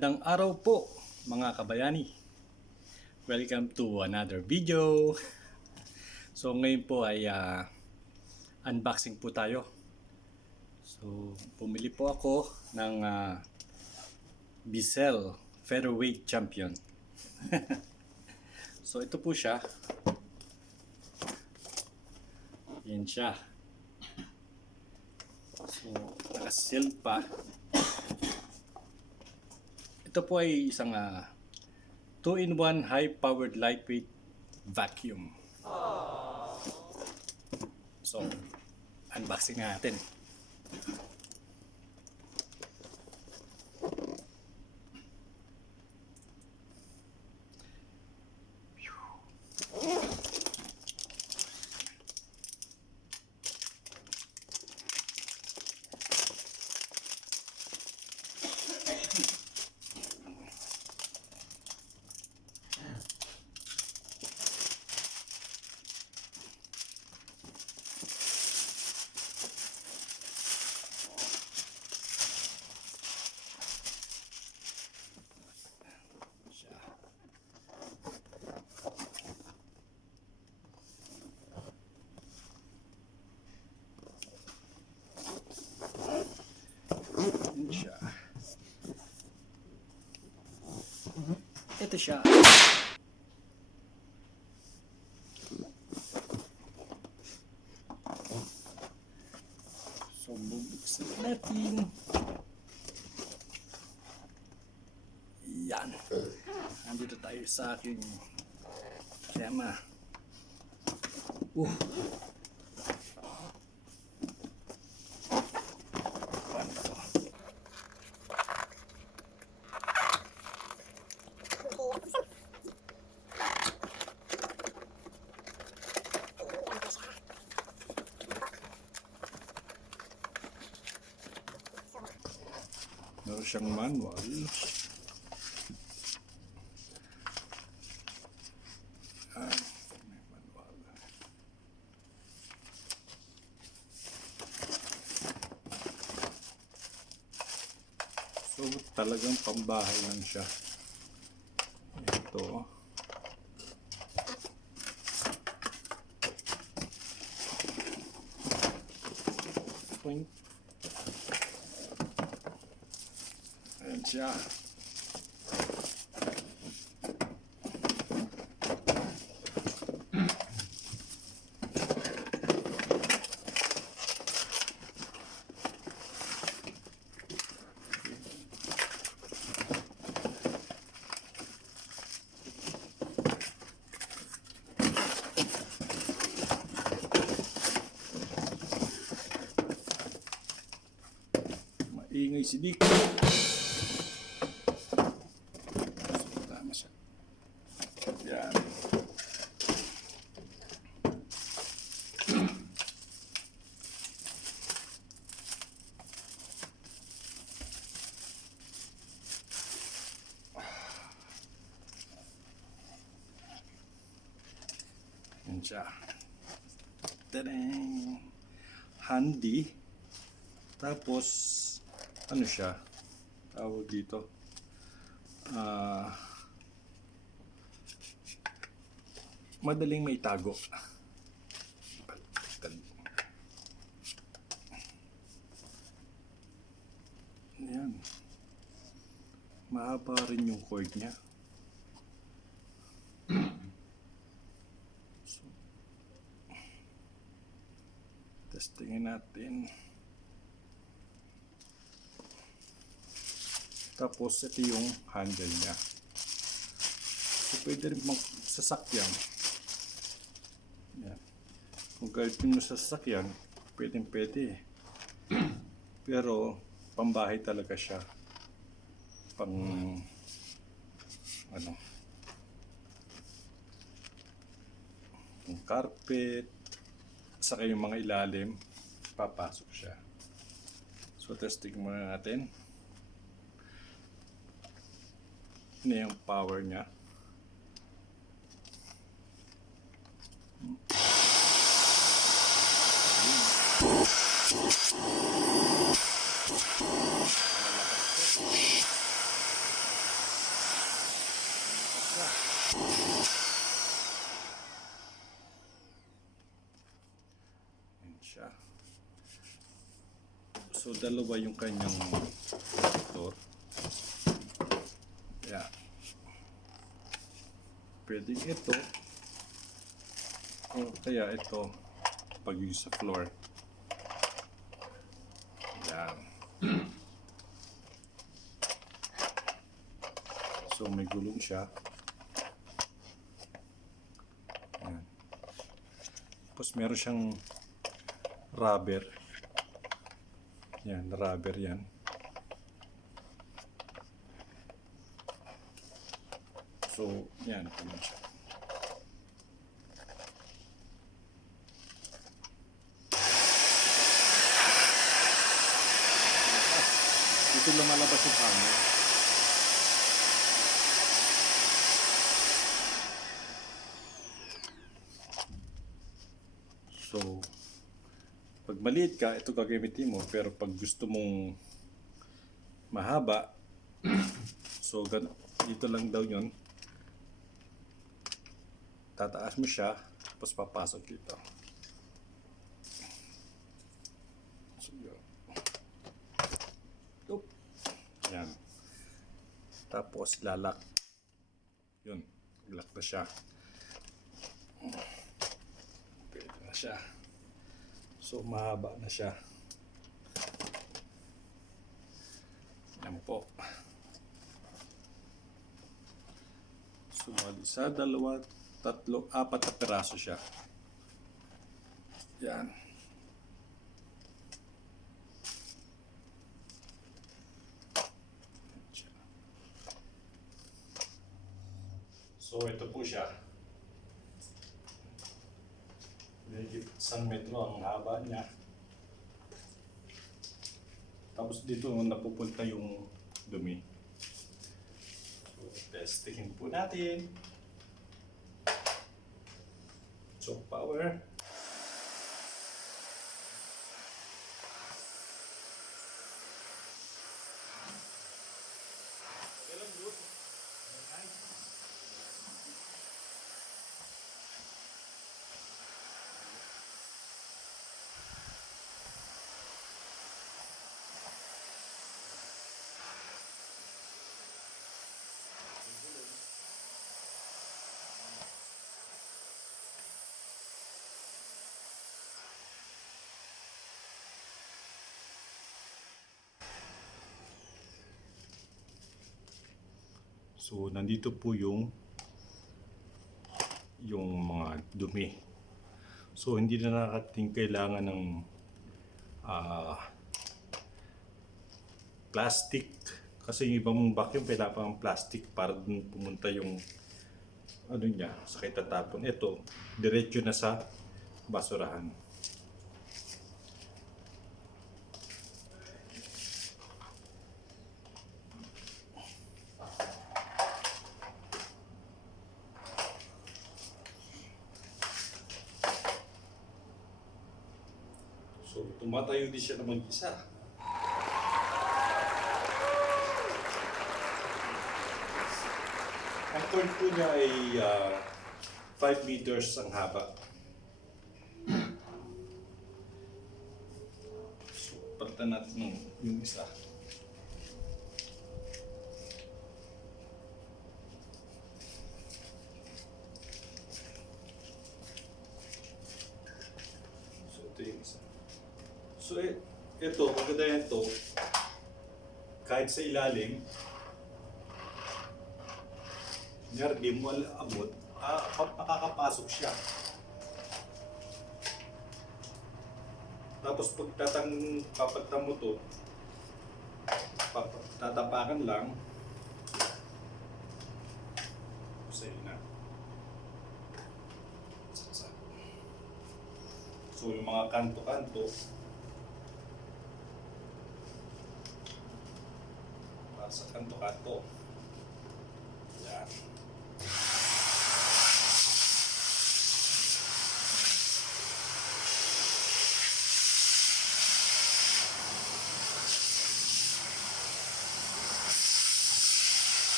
Magandang araw po mga kabayani. Welcome to another video. So ngayon po ay unboxing po tayo. So bumili po ako ng Bissel Featherweight Champion. So ito po siya. Yan siya. So naka-seal pa. Ito po ay isang 2-in-1 high-powered lightweight vacuum. So, unboxing natin. Ito siya. So, bubuksan natin. Yan. Nandito tayo sa aking tema. Meron siyang manual. May manual. So talagang pambahay lang siya. Ito. Point. Ayan siya. Maingay si Dick. Yan. Yan siya. Tadang! Handy. Tapos, ano siya? Tawag dito. Madaling may tago. Ayan. Mahaba rin yung cord niya. So, testingin natin. Tapos ito yung handle niya. So pwede rin magsasakyan. Yan. Kung galitin mo sa sasakyan, pwede. Pero pambahay talaga siya. Pang pang carpet, saka yung mga ilalim, papasok siya. So testing muna natin. Ano yung power niya. So dalawa yung kanyang connector. Yeah. Pwede ito o kaya ito pag yung sa floor. Yan. So may gulong siya. Yan. Tapos meron siyang rubber. Yan, rubber yan. So, yan, ganun siya. Dito lumalabas yung hangin. So, pag maliit ka, ito gagamitin mo. Pero pag gusto mong mahaba, so dito lang daw yun. Tataas mo siya, tapos papasok dito. So, yan. Tapos lalak. Yun, lock na siya. Pwede na siya. So, mahaba na siya. Yan po. So, isa, dalawa, tatlo, apat na piraso siya. Yan. So, ito po siya. Medyo 1 metro ang haba niya. Tapos dito napupunta yung dumi. So, testingin po natin. So, power. So, nandito po yung mga dumi. So, hindi na nakating kailangan ng plastic. Kasi yung ibang vacuum kailangan ng plastic para dun pumunta yung ano niya, sa itatapon. Ito, diretso na sa basurahan. So, tumatayo din siya na mag-isa. Ang cord po niya ay 5 meters ang haba. So, palitan natin yung isa. So, ito yung isa. So, ito, maganda yan ito. Kahit sa ilalim, di mo abot, makakapasok siya. Tapos pag papagtan mo to, tatapakan lang. Sa'yo na. So yung mga kanto-kanto, para sa kanto-kanto. Yan.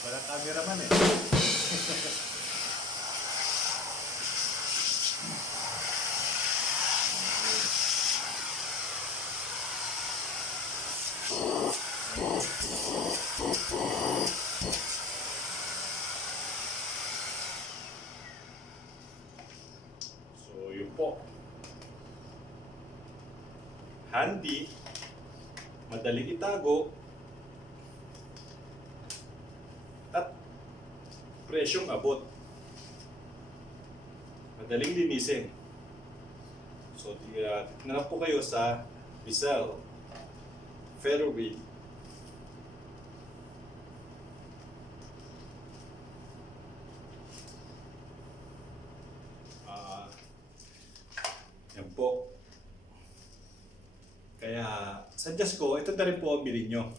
Walang cameraman eh. So, yun po. Handy, madaling itago, at presyong abot. Madaling linisin. So, tignan po kayo sa Bissel, Frederick. Yan po. Kaya, suggest ko, ito na rin po ang bilhin nyo.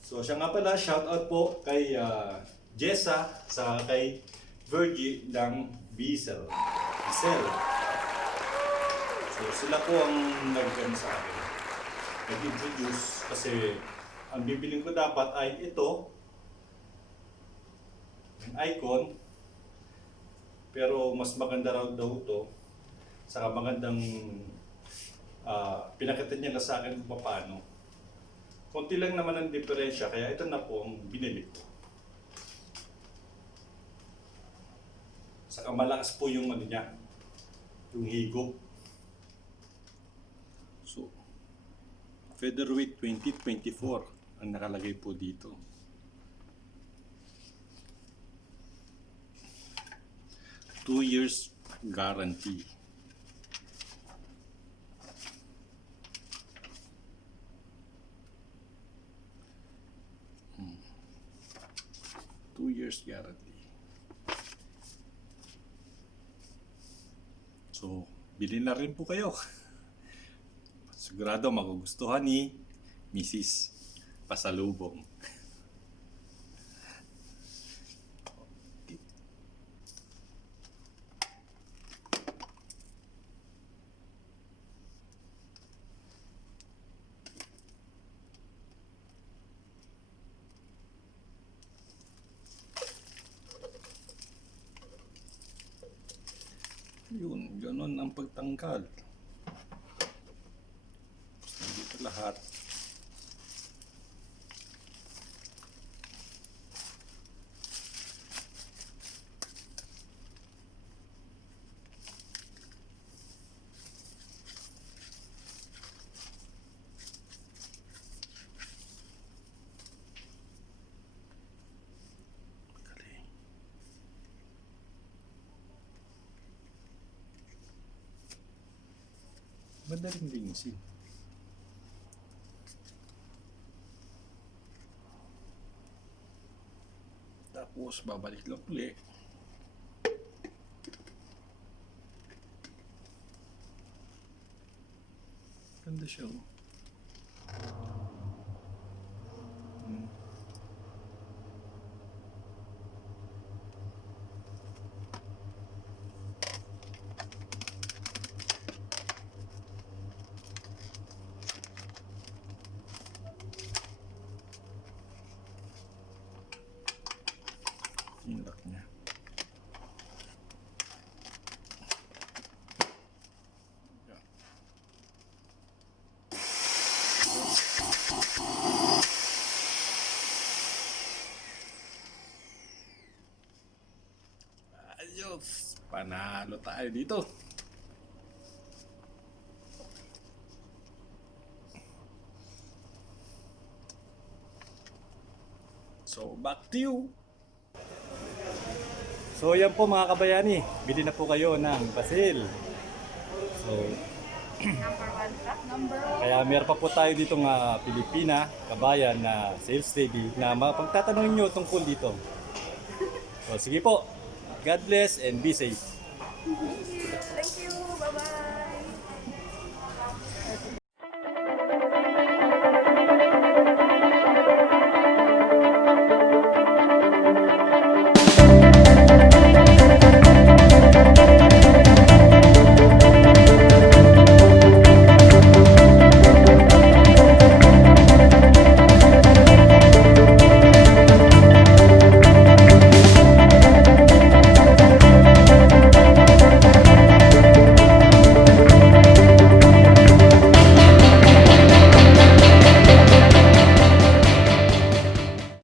So, siya nga pala, shout out po kay Jessa sa kay Virgie ng Bissel. So, sila po ang nag-ano sa akin. Nag-introduce kasi ang bibilin ko dapat ay ito, yung icon, pero mas maganda raw daw ito. Saka magandang pinakita niya na sa akin kung paano. Konti lang naman ang diferensya, kaya ito na po ang binili ko. Saka malakas po yung ano niya, yung higop. So, Frederick 2024 ang nakalagay po dito. Two years guarantee. Guarantee. So, bilhin na rin po kayo. Sigurado magugustuhan ni Mrs. Pasalubong. Yun, ganun ang pagtanggal. Dito lahat. Madaling linisin. Tapos babalik lang ulit. Ganda siya. Yung lock niya. Ayos! Panalo tayo dito. So, back to you. So, yan po mga kabayani. Bili na po kayo ng Bissel. So, kaya meron pa po tayo dito nga Pilipina, kabayan na sales lady na mapagtatanungin nyo tungkol dito. So, sige po. God bless and be safe. Thank you.